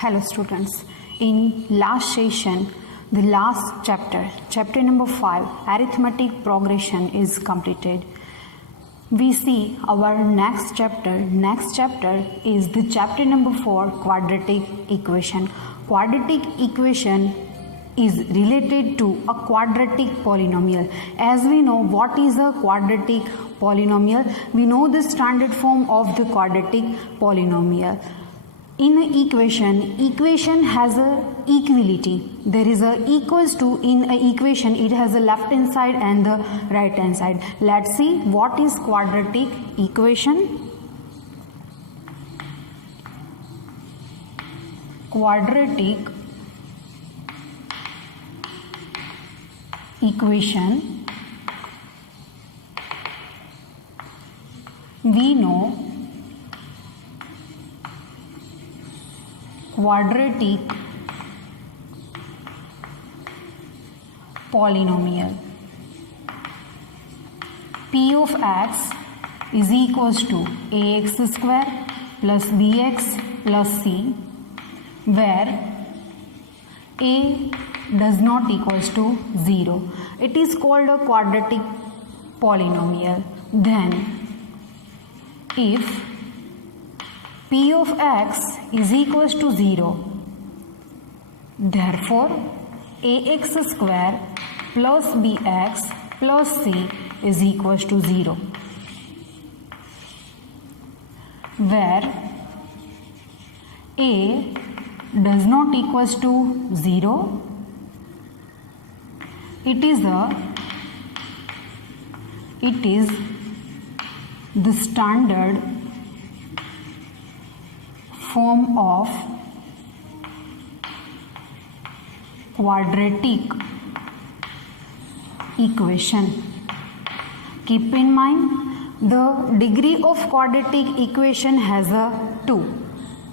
Hello students, in last session, the last chapter number 5, arithmetic progression is completed. We see our next chapter is the chapter number 4, quadratic equation. Quadratic equation is related to a quadratic polynomial. As we know what is a quadratic polynomial, we know the standard form of the quadratic polynomial. In an equation has a equality. There is a equals to in an equation. It has a left hand side and the right hand side. Let's see what is quadratic equation. Quadratic equation, we know quadratic polynomial. P of x is equals to ax square plus bx plus c, where a does not equals to 0. It is called a quadratic polynomial. Then if P of x is equals to 0, therefore ax square plus bx plus c is equals to 0, where a does not equals to 0. It is the standard form of quadratic equation. Keep in mind the degree of quadratic equation has a 2.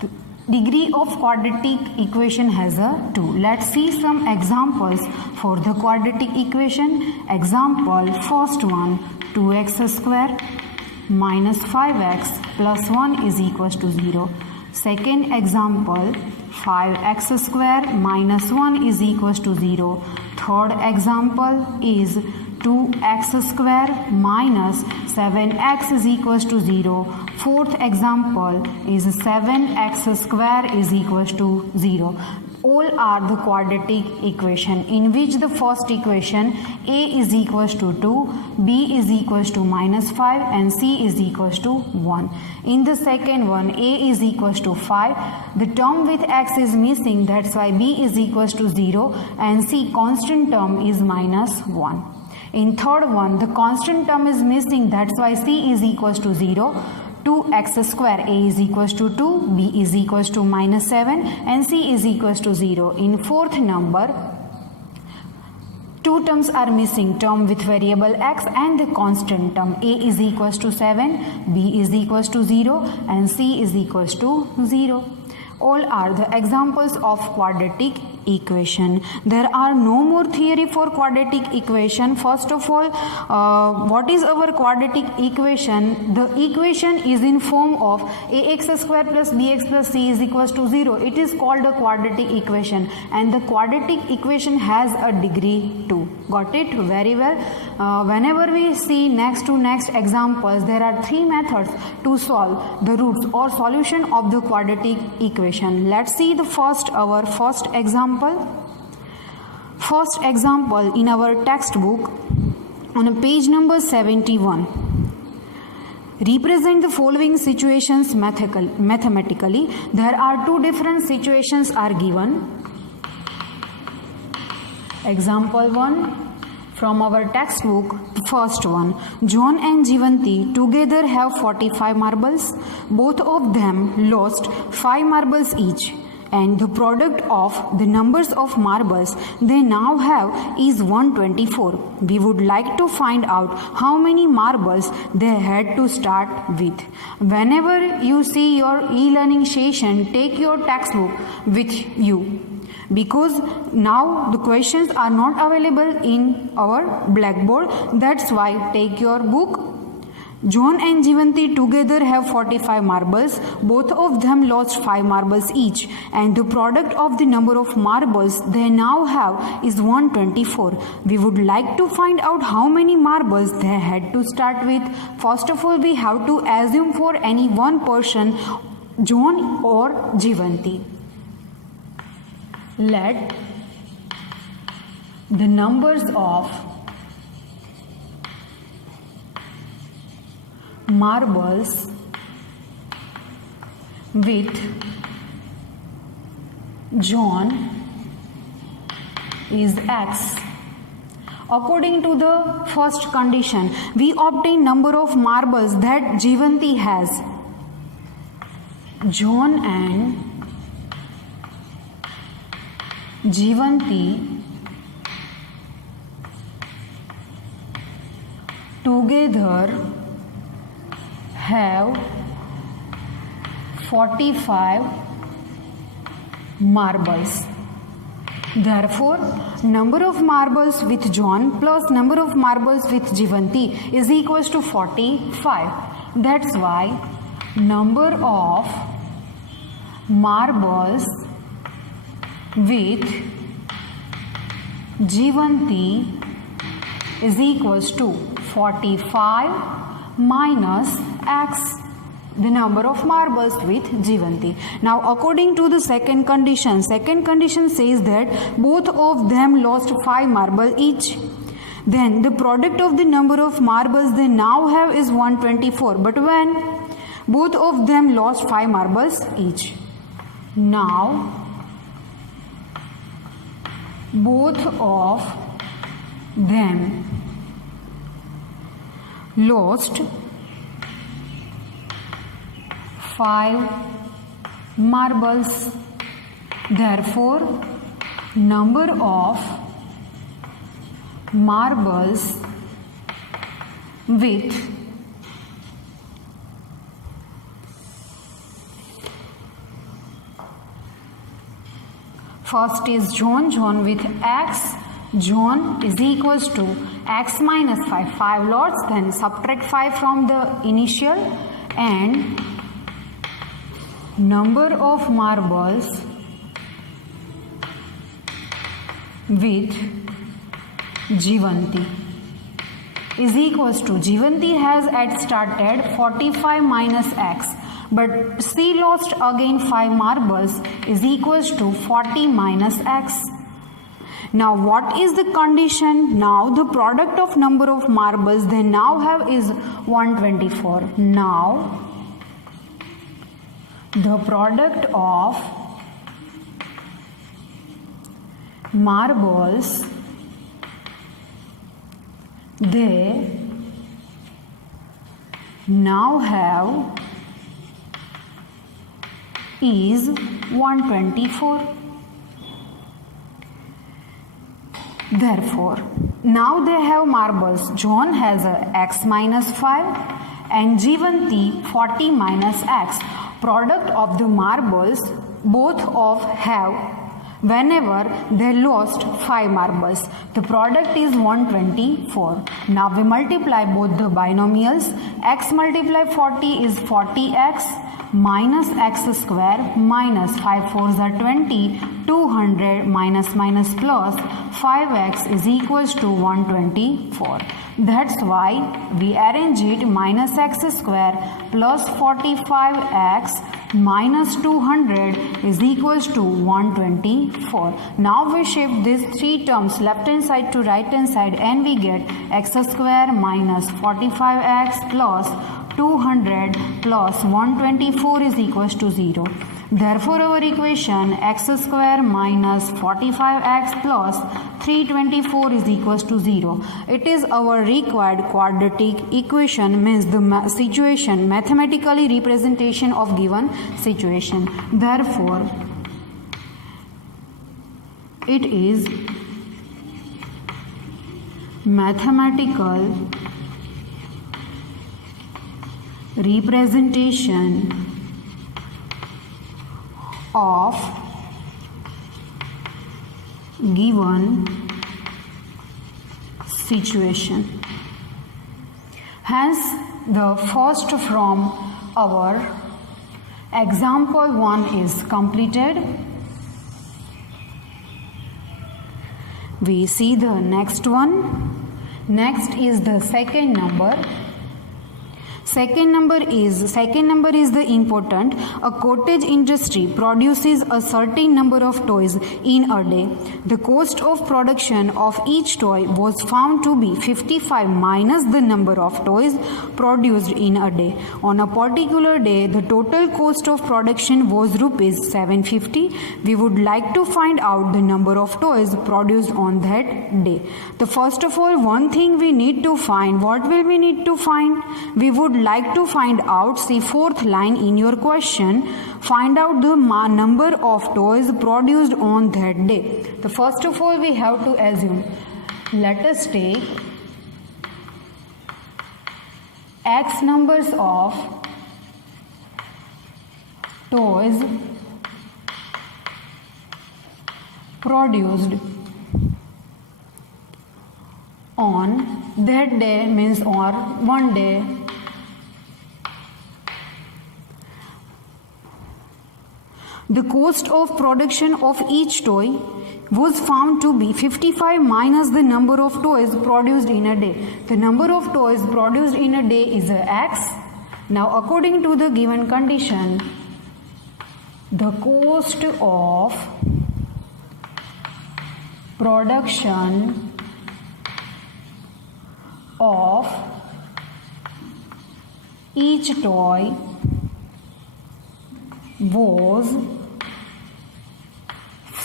The degree of quadratic equation has a 2. Let's see some examples for the quadratic equation. Example first one, 2x square minus 5x plus 1 is equals to 0. Second example, 5x square minus 1 is equals to 0. Third example is 2x square minus 7x is equals to 0. Fourth example is 7x square is equals to 0. All are the quadratic equation in which the first equation a is equals to 2, b is equals to minus 5 and c is equals to 1. In the second one, a is equals to 5. The term with x is missing, that's why b is equals to 0 and c constant term is minus 1. In third one, the constant term is missing, that's why c is equals to 0. 2x square, a is equals to 2, b is equals to minus 7 and c is equals to 0. In fourth number, two terms are missing, term with variable x and the constant term. A is equals to 7, b is equals to 0 and c is equals to 0. All are the examples of quadratic equation. There are no more theory for quadratic equation. First of all, what is our quadratic equation? The equation is in form of ax square plus bx plus c is equals to 0. It is called a quadratic equation and the quadratic equation has a degree 2. Got it? Very well. Whenever we see next to next examples, there are 3 methods to solve the roots or solution of the quadratic equation. Let's see our first example. First example in our textbook on page number 71. Represent the following situations mathematically. There are 2 different situations are given. Example 1 from our textbook. First one, John and Jivanti together have 45 marbles. Both of them lost 5 marbles each, and the product of the numbers of marbles they now have is 124. We would like to find out how many marbles they had to start with. Whenever you see your e-learning session, take your textbook with you, because now the questions are not available in our blackboard. That's why take your book John and Jivanti together have 45 marbles. Both of them lost 5 marbles each, and the product of the number of marbles they now have is 124. We would like to find out how many marbles they had to start with. First of all, we have to assume for any one person, John or Jivanti. Let the numbers of marbles with John is X. According to the first condition, we obtain number of marbles that Jivanti has. John and Jivanti together have 45 marbles. Therefore, number of marbles with John plus number of marbles with Jivanti is equals to 45. That's why number of marbles with Jivanti is equals to 45 minus X, the number of marbles with Jivanti. Now, according to the second condition says that both of them lost 5 marbles each. Then the product of the number of marbles they now have is 124. But when both of them lost 5 marbles each. Now, both of them lost 5 marbles. Therefore, number of marbles with first is John with X. John is equals to X minus 5. 5 lots, then subtract 5 from the initial, and number of marbles with Jivanti is equals to, Jivanti has at started 45 minus X, but she lost again 5 marbles is equals to 40 minus X. Now, what is the condition? Now, the product of number of marbles they now have is 124. Now, the product of marbles they now have is 124. Therefore, now they have marbles. John has a X minus 5 and Jivanti 40 minus X. Product of the marbles both of have whenever they lost 5 marbles. The product is 124. Now we multiply both the binomials. X multiply 40 is 40x minus x square minus 5 4s are 20, 200 minus minus plus 5x is equals to 124. That's why we arrange it minus x square plus 45x minus 200 is equals to 124. Now we shift these 3 terms left hand side to right hand side and we get x square minus 45x plus 200 plus 124 is equals to 0. Therefore, our equation x square minus 45x plus 324 is equals to 0. It is our required quadratic equation, means the situation, mathematically representation of given situation. Therefore, it is mathematical representation of given situation. Hence, the first from our example 1 is completed. We see the next one. Next is the second number. Second number is the important. A cottage industry produces a certain number of toys in a day. The cost of production of each toy was found to be 55 minus the number of toys produced in a day. On a particular day, the total cost of production was rupees 750. We would like to find out the number of toys produced on that day. The first of all, one thing we need to find. What will we need to find? We would like to find out, see fourth line in your question, find out the number of toys produced on that day. The first of all we have to assume, let us take x numbers of toys produced on that day, means or one day. The cost of production of each toy was found to be 55 minus the number of toys produced in a day. The number of toys produced in a day is x. Now, according to the given condition, the cost of production of each toy was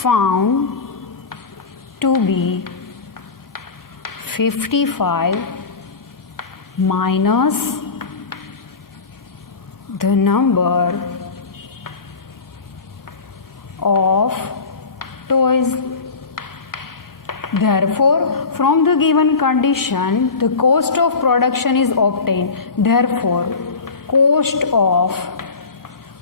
found to be 55 minus the number of toys. Therefore, from the given condition, the cost of production is obtained. Therefore, cost of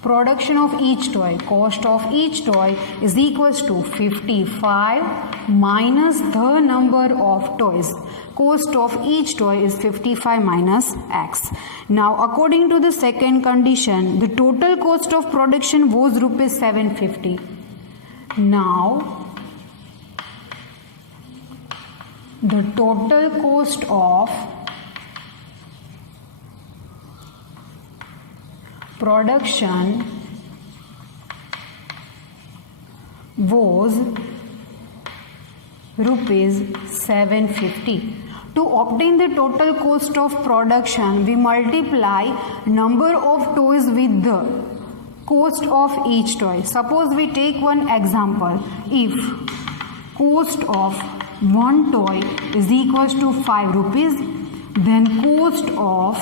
production of each toy, cost of each toy is equals to 55 minus the number of toys. Cost of each toy is 55 minus x. Now, according to the second condition, the total cost of production was rupees 750. Now, the total cost of production was rupees 750. To obtain the total cost of production, we multiply number of toys with the cost of each toy. Suppose we take one example. If cost of one toy is equals to 5 rupees, then cost of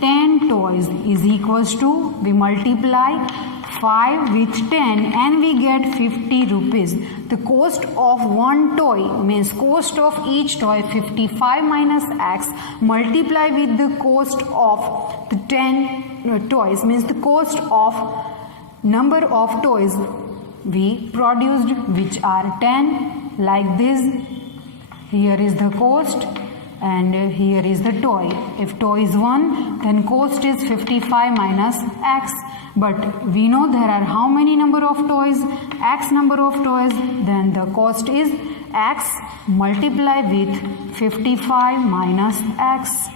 10 toys is equals to, we multiply 5 with 10 and we get 50 rupees. The cost of one toy means cost of each toy 55 minus x multiply with the cost of the 10 toys means the cost of number of toys we produced, which are 10, like this. Here is the cost and here is the toy. If toy is 1, then cost is 55 minus x. But we know there are how many number of toys? X number of toys. Then the cost is x multiply with 55 minus x.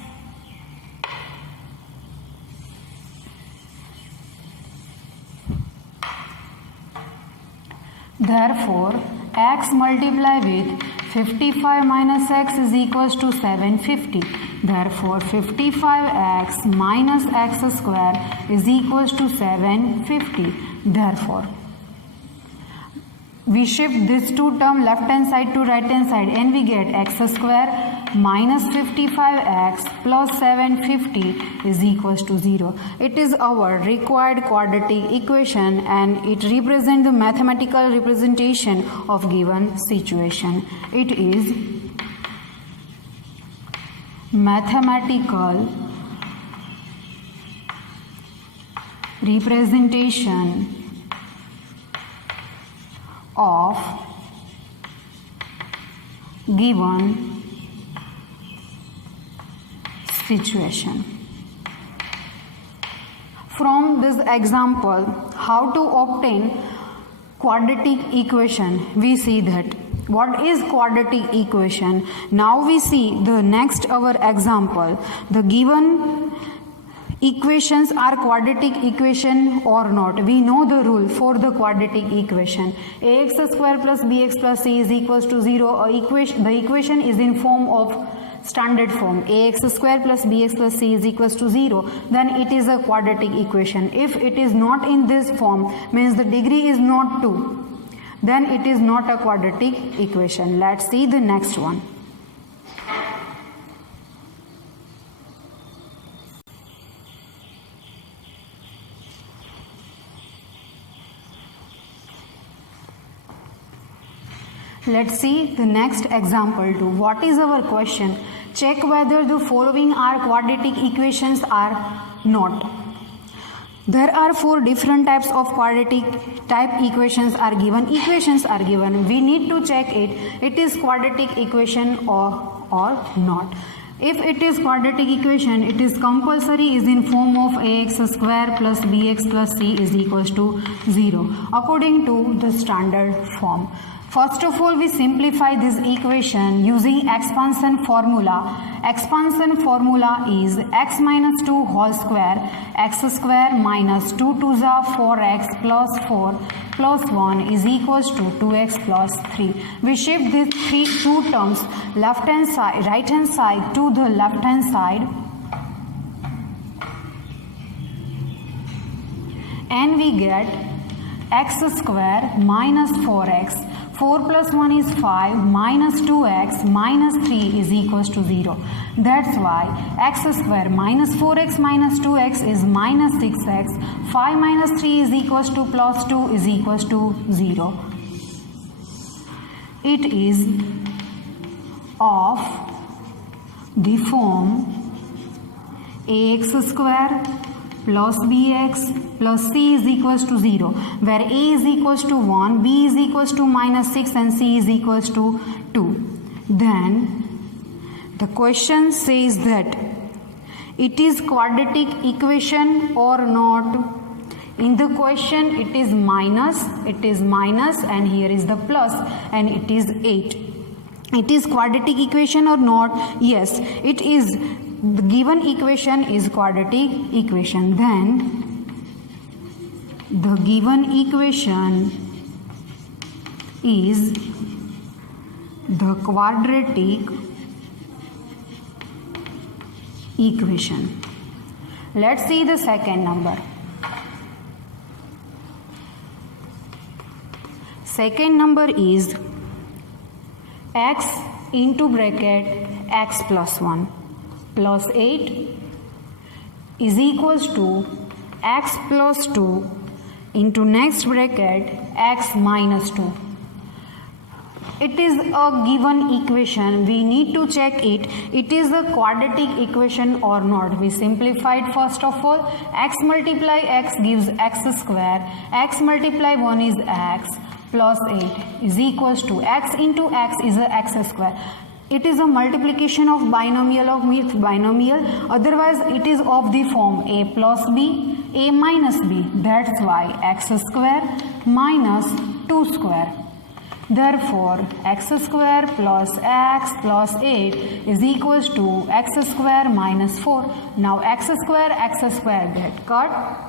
Therefore, x multiply with 55 minus x is equals to 750. Therefore, 55x minus x square is equals to 750. Therefore, we shift this two term left hand side to right hand side and we get x square minus 55x plus 750 is equals to 0. It is our required quadratic equation and it represents the mathematical representation of given situation. It is mathematical representation of situation. From this example, how to obtain quadratic equation, we see that what is quadratic equation. Now we see the next our example. The given equations are quadratic equation or not. We know the rule for the quadratic equation. Ax square plus bx plus c is equals to 0. The equation is in form of standard form. Ax square plus bx plus c is equals to 0. Then it is a quadratic equation. If it is not in this form, means the degree is not 2. Then it is not a quadratic equation. Let's see the next one. Let's see the next example too. What is our question? Check whether the following are quadratic equations or not. There are 4 different types of quadratic type equations are given. We need to check it is quadratic equation or not. If it is quadratic equation, it is compulsory is in form of ax square plus bx plus c is equals to 0 according to the standard form. First of all, we simplify this equation using expansion formula. Expansion formula is x minus 2 whole square, x square minus 2 2s are 4x plus 4 plus 1 is equals to 2x plus 3. We shift these two terms left hand side, right hand side to the left hand side, and we get x square minus 4x. 4 plus 1 is 5 minus 2x minus 3 is equals to 0. That's why x square minus 4x minus 2x is minus 6x. 5 minus 3 is equals to plus 2 is equals to 0. It is of the form ax square plus bx plus c is equals to 0, where a is equals to 1, b is equals to minus 6 and c is equals to 2. Then the question says that it is quadratic equation or not. In the question it is minus and here is the plus and it is 8. It is quadratic equation or not? Yes, it is. The given equation is quadratic equation. Then the given equation is the quadratic equation. Let's see the second number. Second number is x into bracket x plus 1 plus 8 is equals to x plus 2 into next bracket x minus 2. It is a given equation. We need to check it. It is a quadratic equation or not. We simplified first of all. X multiply x gives x square. X multiply 1 is x plus 8 is equals to x into x is a x square. It is a multiplication of binomial otherwise it is of the form a plus b, a minus b. That's why x square minus 2 square. Therefore, x square plus x plus 8 is equals to x square minus 4. Now x square get cut.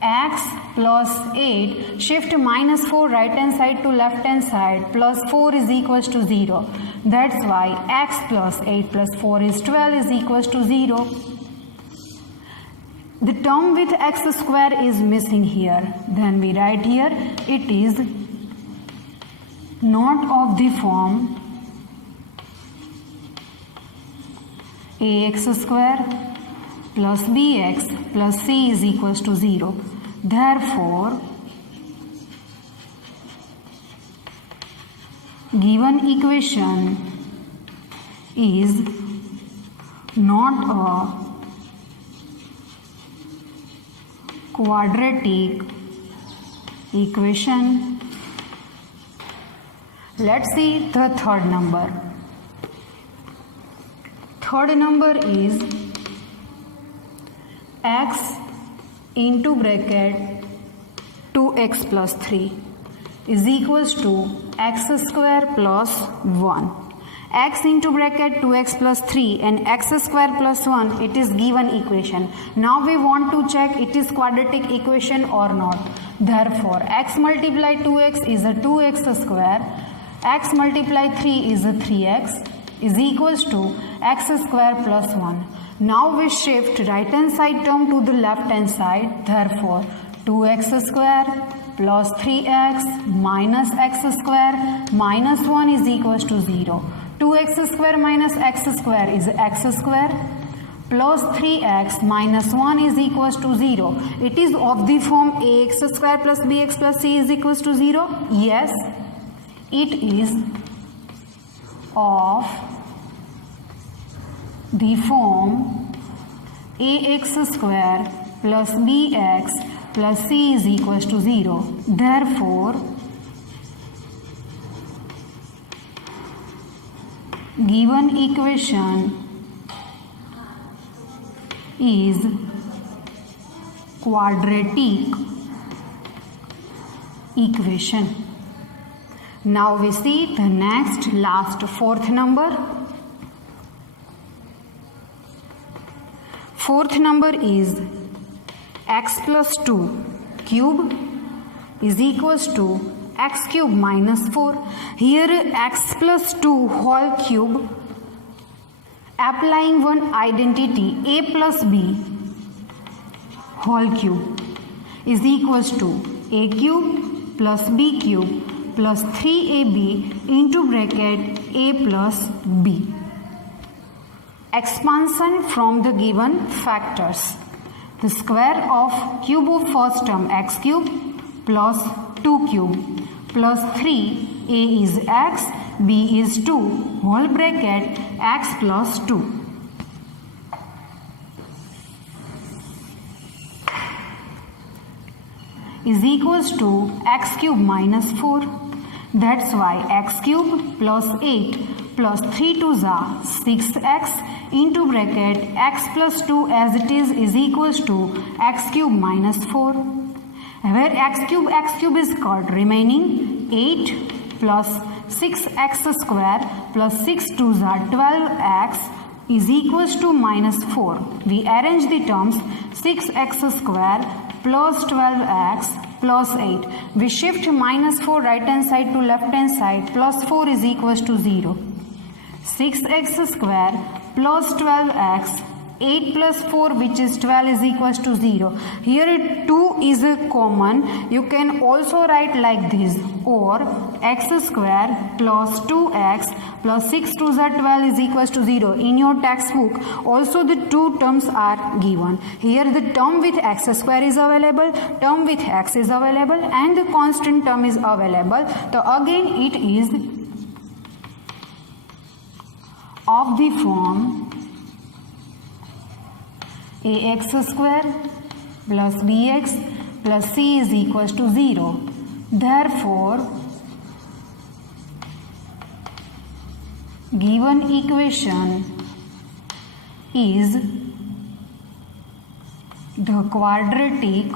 X plus 8, shift minus 4 right hand side to left hand side, plus 4 is equals to 0. That's why x plus 8 plus 4 is 12 is equals to 0. The term with x square is missing here. Then we write here it is not of the form ax square plus bx plus c is equals to 0. Therefore, given equation is not a quadratic equation. Let's see the third number. Third number is x into bracket 2x plus 3 is equals to x square plus 1. X into bracket 2x plus 3 and x square plus 1, it is given equation. Now we want to check it is quadratic equation or not. Therefore, x multiply 2x is a 2x square, x multiply 3 is a 3x is equals to x square plus 1. Now we shift right hand side term to the left hand side. Therefore, 2x square plus 3x minus x square minus 1 is equals to 0. 2x square minus x square is x square plus 3x minus 1 is equals to 0. It is of the form ax square plus bx plus c is equals to 0. Yes, it is of the form ax square plus bx plus c is equals to 0. Therefore, given equation is quadratic equation. Now we see the next last fourth number. Fourth number is x plus 2 cube is equals to x cube minus 4. Here x plus 2 whole cube, applying one identity a plus b whole cube is equals to a cube plus b cube plus 3ab into bracket a plus b. Expansion from the given factors. The square of cube of first term x cube plus 2 cube plus 3, a is x, b is 2, whole bracket x plus 2. Is equals to x cube minus 4. That's why x cube plus 8 plus 3 2s are 6x into bracket x plus 2 as it is equals to x cube minus 4. Where x cube is cut, remaining 8 plus 6x square plus 6 2s are 12x is equals to minus 4. We arrange the terms 6x square plus 12x plus 8. We shift minus 4 right hand side to left hand side. Plus 4 is equals to 0. 6x square plus 12x, 8 plus 4 which is 12 is equals to 0. Here 2 is common. You can also write like this, or x square plus 2x plus 6 2s are 12 is equals to 0. In your textbook also the two terms are given. Here the term with x square is available, term with x is available, and the constant term is available. So again it is of the form ax square plus bx plus c is equals to 0. Therefore, given equation is the quadratic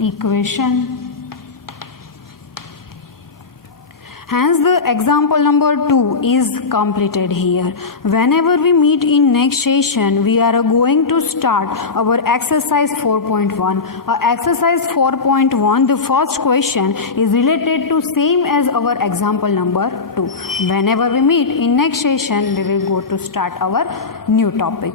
equation. Hence the example number 2 is completed here. Whenever we meet in next session, we are going to start our exercise 4.1. Exercise 4.1, the first question is related to same as our example number 2. Whenever we meet in next session, we will go to start our new topic.